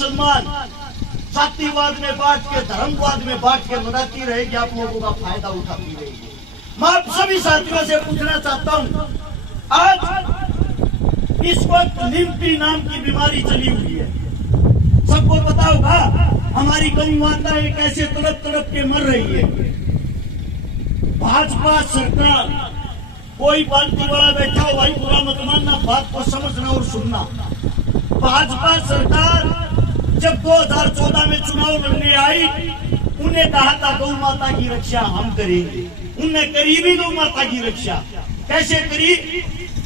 मुसलमान जातिवाद में बांट के, धर्मवाद में बांट के लड़ाती रहेगी, आप लोगों का फायदा उठाती रहेगी। मैं आप सभी साथियों से पूछना चाहता हूं, आज इस वक्त लिम्पी नाम की बीमारी चली हुई है, सबको पता होगा। हमारी गौ माताएं कैसे तड़प तड़प के मर रही है। भाजपा सरकार, कोई पार्टी वाला बैठा हो भाई, बुरा मत मानना, बात को समझना और सुनना। भाजपा सरकार जब 2014 में चुनाव लड़ने आई, उन्हें कहा था गौ माता की रक्षा हम करेंगे। उनने करी भी गौ माता की रक्षा। कैसे करी?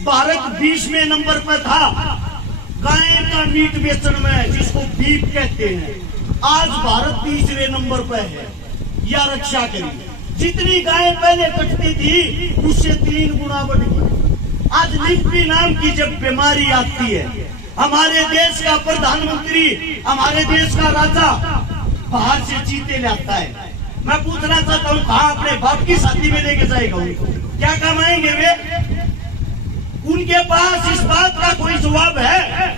भारत 20वें नंबर पर था गाय का मीट बेचने में, जिसको बीफ कहते हैं। आज भारत 30वें नंबर पर है। या रक्षा करी, जितनी गाय पहले कटती थी उससे 3 गुना बढ़ गई। आज लिम्पी नाम की जब बीमारी आती है, हमारे देश का प्रधानमंत्री, हमारे देश का राजा बाहर से चीते लाता है। मैं पूछना चाहता हूँ, कहा अपने बाप की शादी में लेके जाएगा उनको? क्या कमाएंगे वे? उनके पास इस बात का कोई जवाब है?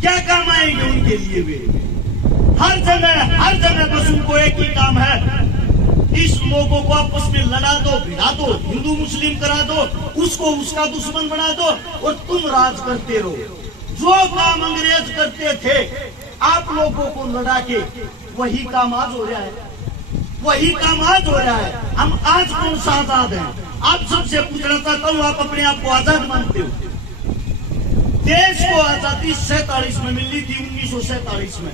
क्या कमाएंगे उनके लिए वे? हर जगह बस उनको एक ही काम है, इस लोगों को आपस में लड़ा दो, भिड़ा दो, हिंदू मुस्लिम करा दो, उसको उसका दुश्मन बना दो और तुम राज करते रहो। जो काम अंग्रेज करते थे आप लोगों को लड़ा के, वही काम आज हो रहा है, वही काम आज हो रहा है। हम आज कौन सा आजाद हैं? आप सबसे पूछना चाहता हूँ, आप अपने आप को आजाद मानते हो? देश को आजादी 47 में मिली थी, 1947 में।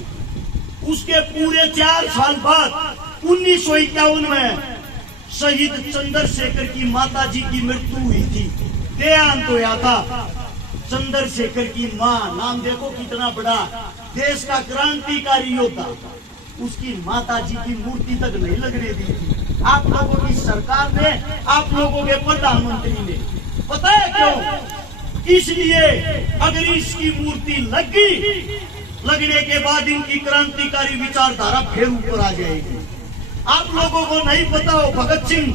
उसके पूरे 4 साल बाद 1951 में शहीद चंद्रशेखर की माताजी की मृत्यु हुई थी, देहांत होया था। चंद्रशेखर की मां, नाम देखो कितना बड़ा, देश का क्रांतिकारी योद्धा, उसकी माताजी की मूर्ति तक नहीं लगने दी थी आप लोगों की सरकार ने, आप लोगों के प्रधानमंत्री ने। पता है क्यों? इसलिए अगर इसकी मूर्ति लग गई, लगने के बाद इनकी क्रांतिकारी विचारधारा फिर ऊपर आ जाएगी। आप लोगों को नहीं पता हो, भगत सिंह,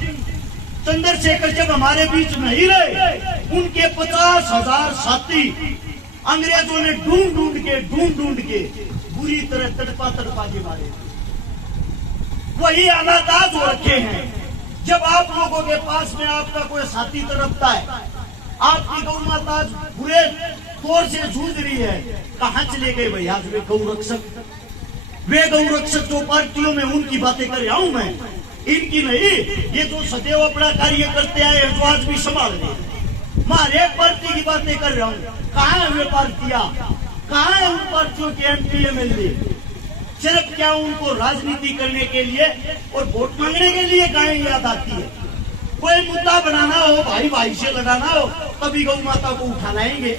चंद्रशेखर जब हमारे बीच नहीं रहे, उनके 50,000 साथी अंग्रेजों ने ढूंढ ढूंढ के बुरी तरह तड़पा के मारे। वही हालात आज हो रखे हैं। जब आप लोगों के पास में आपका कोई साथी तड़पता है, आपकी गौ माता आज बुरे तौर से जूझ रही है, कहां चले गए भाई आज वे गौ रक्षक? वे गौ रक्षक जो पार्टियों में, उनकी बातें कर रहा हूं मैं, इनकी नहीं। ये जो सदैव अपना कार्य करते आए हैं, जो आज भी संभाल रहे हैं, मैं हर एक पार्टी की बातें कर रहा हूँ। कहाँ है वे पार्टियां? कहाँ है उन पार्टियों के MP MLA? सिर्फ क्या उनको राजनीति करने के लिए और वोट मांगने के लिए गाय याद आती है? कोई मुद्दा बनाना हो, भाई से लड़ाना हो, तभी गौ माता को उठा लाएंगे।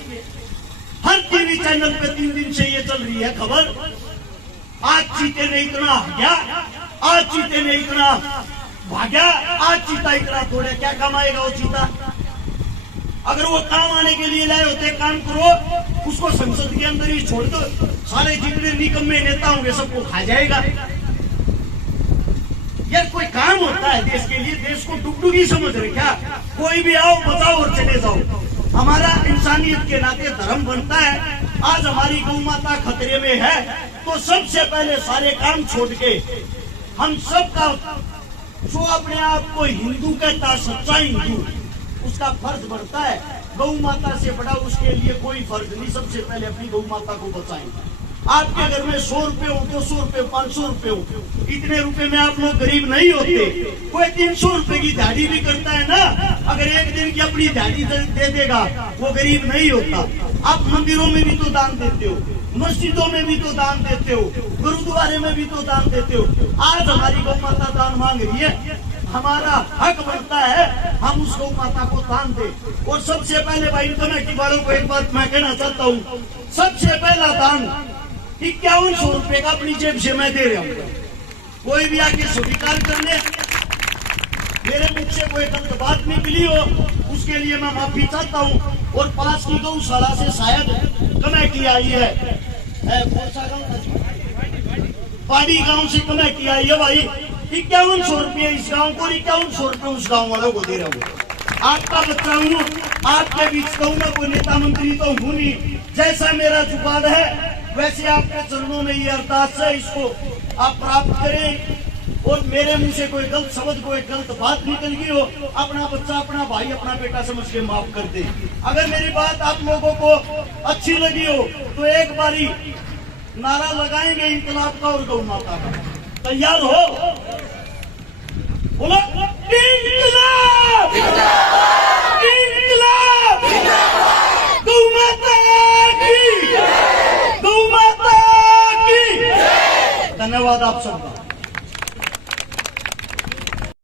हर टीवी चैनल पे 3 दिन से ये चल रही है खबर, आज चीते ने इतना भाग्या, आज चीते ने इतना भाग्या, आज चीता इतना थोड़े। क्या कमाएगा वो चीता? अगर वो काम आने के लिए लाए होते, काम करो, उसको संसद के अंदर ही छोड़ दो, सारे जितने निकम्मे नेता होंगे सबको खा जाएगा। यार कोई काम होता है देश के लिए? देश को डुगडुगी समझ रहे क्या? कोई भी आओ, बचाओ और चले जाओ। हमारा इंसानियत के नाते धर्म बनता है। आज हमारी गौ माता खतरे में है, तो सबसे पहले सारे काम छोड़ के हम सबका, जो अपने आप को हिंदू कहता, सच्चा हिंदू, उसका फर्ज बढ़ता है। गौ माता से बड़ा उसके लिए कोई फर्ज नहीं। सबसे पहले अपनी गौ माता को बचाएं। आपके घर में 100 रुपए हो, 200 रुपए हो, 500 रुपए हो, इतने रुपए में आप लोग गरीब नहीं होते। कोई 300 रुपए की दिहाड़ी भी करता है ना, अगर एक दिन की अपनी दिहाड़ी दे देगा, वो गरीब नहीं होता। आप मंदिरों में भी तो दान देते हो, मस्जिदों में भी तो दान देते हो, गुरुद्वारे में भी तो दान देते हो। आज हमारी गौ माता दान मांग रही है, हमारा हक बनता है हम उस गौ माता को दान दे। और सबसे पहले भाई कमेटी वालों को एक बात मैं कहना चाहता हूँ, सबसे पहला दान 5100 रुपए का अपनी जेब से मैं दे रहा हूँ। कोई भी आके स्वीकार कर ले, मेरे मुख से कोई गलत बात निकली हो उसके लिए मैं माफी चाहता हूँ। और पास की गौशाला से शायद कमेटी आई है, पाड़ी गांव से कमेटी आई है भाई। 5100 रुपये इस गांव को, 5100 रुपये उस गांव वालों को दे रहा हूँ। आपका बच्चा हूँ, आपके बीच कहूँ मैं, कोई नेता मंत्री तो हूँ नहीं। जैसा मेरा जुबान है वैसे आपके चरणों में ये अरदास है, इसको आप प्राप्त करें। और मेरे मुंह से कोई गलत शब्द, कोई गलत बात निकल गई हो, अपना बच्चा, अपना भाई, अपना बेटा समझ के माफ कर दे। अगर मेरी बात आप लोगों को अच्छी लगी हो तो एक बारी नारा लगाएंगे इंकलाब का और गौ माता का। तैयार हो? बोलो इंकलाब।